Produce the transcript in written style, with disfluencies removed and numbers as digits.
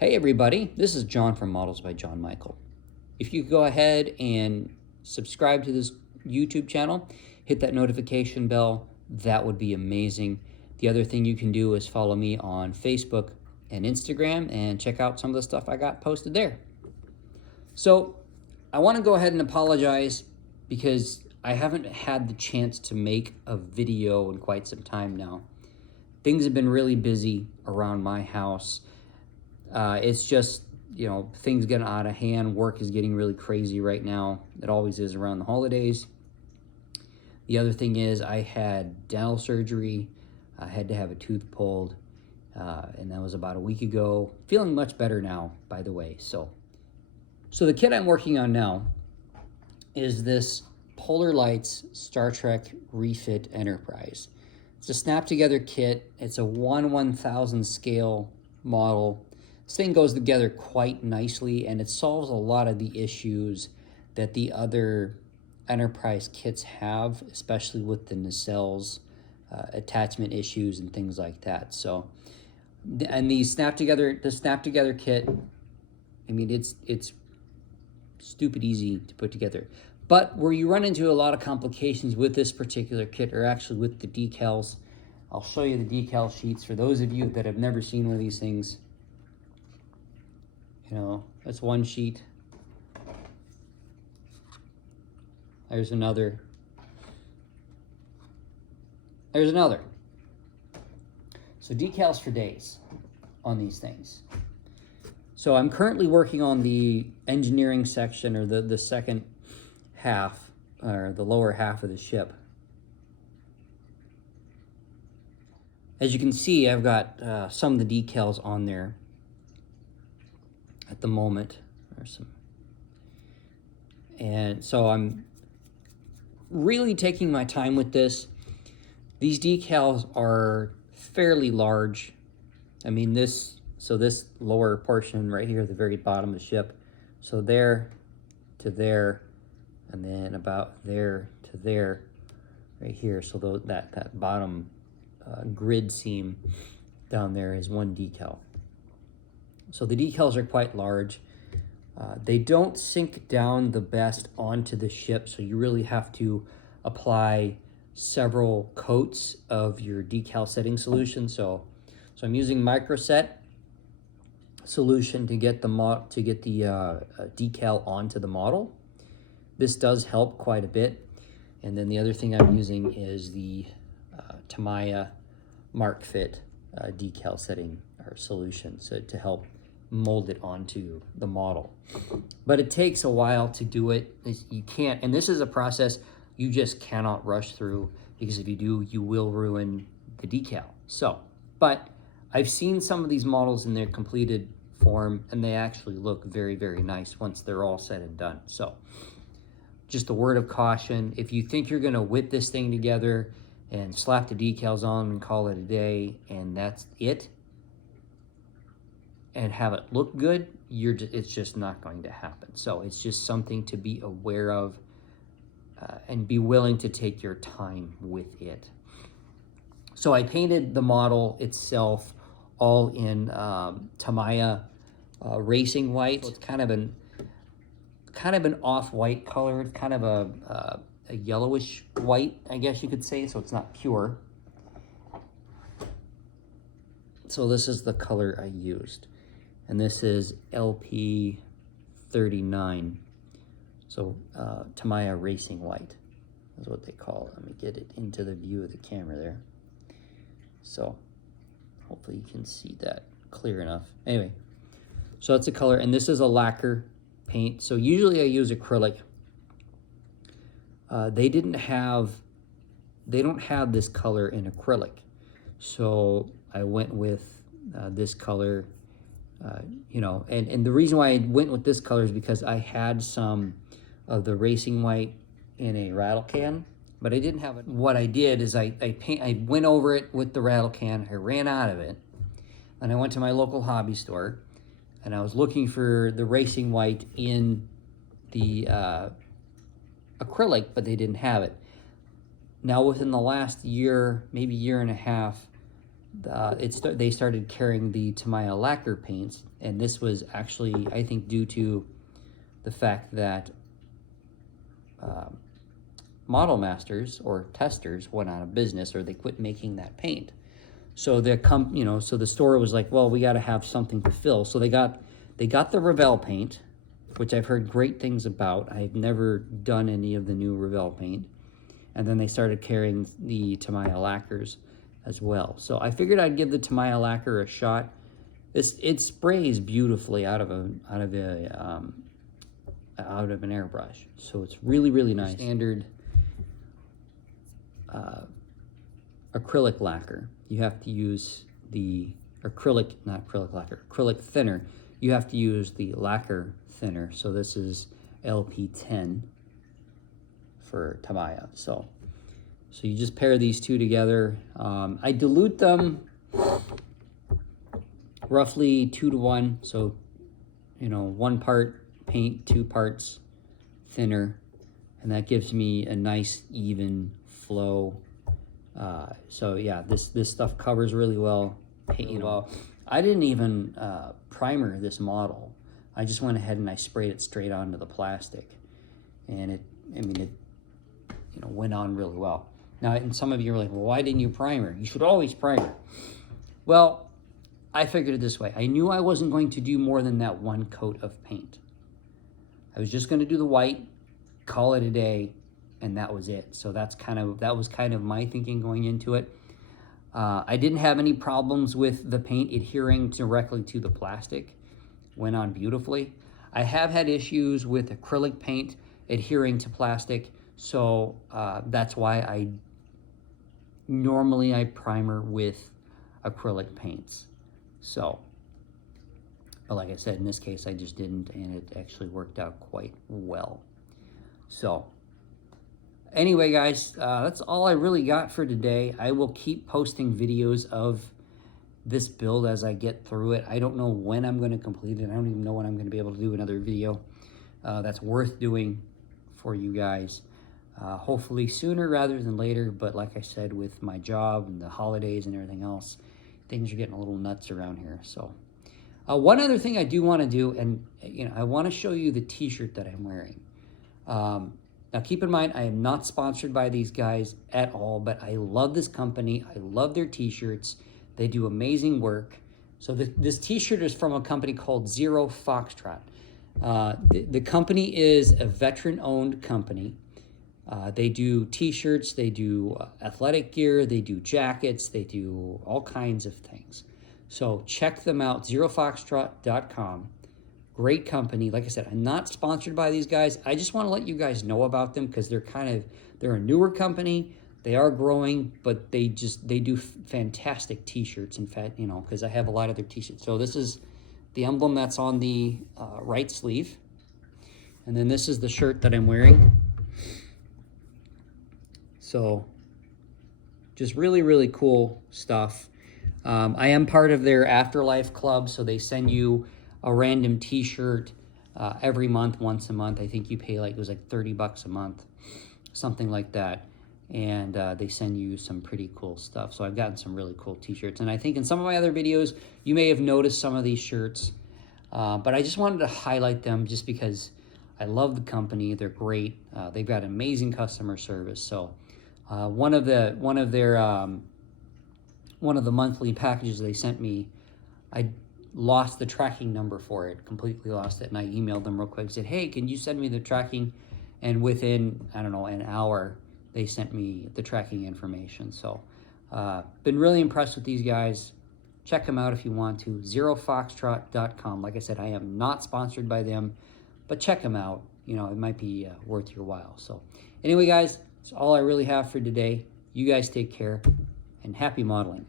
Hey everybody, this is John from Models by John Michael. If you go ahead and subscribe to this YouTube channel, hit that notification bell, that would be amazing. The other thing you can do is follow me on Facebook and Instagram and check out some of the stuff I got posted there. So I want to go ahead and apologize because I haven't had the chance to make a video in quite some time now. Things have been really busy around my house. It's just, things getting out of hand. Work is getting really crazy right now. It always is around the holidays. The other thing is I had dental surgery. I had to have a tooth pulled, and that was about a week ago. Feeling much better now, by the way. So the kit I'm working on now is this Polar Lights Star Trek Refit Enterprise. It's a snap-together kit. It's a 1/1000 scale model. This thing goes together quite nicely, and it solves a lot of the issues that the other Enterprise kits have, especially with the nacelles, attachment issues, and things like that. So, and the snap together kit, I mean, it's stupid easy to put together. But where you run into a lot of complications with this particular kit are actually with the decals. I'll show you the decal sheets for those of you that have never seen one of these things. That's one sheet. There's another. There's another. So decals for days on these things. So I'm currently working on the engineering section, or the second half, or the lower half of the ship. As you can see, I've got some of the decals on there at the moment. And so I'm really taking my time with this. These decals are fairly large. I mean, this lower portion right here at the very bottom of the ship, so there to there, and then about there to there right here. So that bottom grid seam down there is one decal. So the decals are quite large. They don't sink down the best onto the ship, so you really have to apply several coats of your decal setting solution. So I'm using microset solution to get the decal onto the model. This does help quite a bit. And then the other thing I'm using is the Tamiya Mark Fit decal setting or solution, so to help mold it onto the model. But it takes a while to do it. You can't, and this is a process you just cannot rush through, because if you do, you will ruin the decal. So, but I've seen some of these models in their completed form, and they actually look very, very nice once they're all said and done. So just a word of caution: if you think you're gonna whip this thing together and slap the decals on and call it a day, and that's it, and have it look good, it's just not going to happen. So it's just something to be aware of, and be willing to take your time with it. So I painted the model itself all in Tamiya racing white. So it's kind of an off-white color. It's kind of a yellowish white, I guess you could say. So it's not pure. So this is the color I used, and this is LP39. So Tamiya Racing White is what they call it. Let me get it into the view of the camera there. So hopefully you can see that clear enough. Anyway, so that's a color, and this is a lacquer paint. So usually I use acrylic. They don't have this color in acrylic, so I went with this color. And the reason why I went with this color is because I had some of the racing white in a rattle can, but I didn't have it. What I did is I went over it with the rattle can. I ran out of it, and I went to my local hobby store, and I was looking for the racing white in the acrylic, but they didn't have it. Now, within the last year, maybe year and a half, they started carrying the Tamiya lacquer paints, and this was actually, I think, due to the fact that model masters or testers went out of business, or they quit making that paint. So so the store was like, well, we got to have something to fill. So they got the Revell paint, which I've heard great things about. I've never done any of the new Revell paint. And then they started carrying the Tamiya lacquers as well. So I figured I'd give the Tamiya lacquer a shot. It sprays beautifully out of an airbrush. So it's really, really nice. Standard acrylic lacquer. You have to use the acrylic thinner. You have to use the lacquer thinner. So this is LP10 for Tamiya. So you just pair these two together. I dilute them roughly 2 to 1. So, 1 part paint, 2 parts thinner, and that gives me a nice even flow. So yeah, this stuff covers really well. I didn't even primer this model. I just went ahead and I sprayed it straight onto the plastic, and it went on really well. Now, and some of you are like, well, why didn't you primer? You should always primer. Well, I figured it this way. I knew I wasn't going to do more than that 1 coat of paint. I was just going to do the white, call it a day, and that was it. So that was kind of my thinking going into it. I didn't have any problems with the paint adhering directly to the plastic. Went on beautifully. I have had issues with acrylic paint adhering to plastic, so that's why I normally primer with acrylic paints. So, but like I said, in this case, I just didn't, and it actually worked out quite well. So, anyway, guys, that's all I really got for today. I will keep posting videos of this build as I get through it. I don't know when I'm going to complete it. I don't even know when I'm going to be able to do another video that's worth doing for you guys. Hopefully sooner rather than later, but like I said, with my job and the holidays and everything else, things are getting a little nuts around here. So one other thing I do want to do, and I want to show you the t-shirt that I'm wearing. Now keep in mind, I am not sponsored by these guys at all, but I love this company. I love their t-shirts. They do amazing work. So this t-shirt is from a company called Zero Foxtrot. The company is a veteran-owned company. They do t-shirts, they do athletic gear, they do jackets, they do all kinds of things. So check them out, zerofoxtrot.com. Great company. Like I said, I'm not sponsored by these guys. I just want to let you guys know about them because they're a newer company. They are growing, but they do fantastic t-shirts. In fact, because I have a lot of their t-shirts. So this is the emblem that's on the right sleeve. And then this is the shirt that I'm wearing. So just really, really cool stuff. I am part of their Afterlife Club, so they send you a random t-shirt every month, once a month. I think you pay it was like $30 a month, something like that. And they send you some pretty cool stuff. So I've gotten some really cool t-shirts. And I think in some of my other videos, you may have noticed some of these shirts. But I just wanted to highlight them just because I love the company. They're great. They've got amazing customer service. So one of the monthly packages they sent me, I lost the tracking number for it, completely lost it. And I emailed them real quick, said, hey, can you send me the tracking? And within, I don't know, an hour, they sent me the tracking information. So been really impressed with these guys. Check them out if you want to, zerofoxtrot.com. Like I said, I am not sponsored by them, but check them out. It might be worth your while. So anyway, guys, that's all I really have for today. You guys take care, and happy modeling.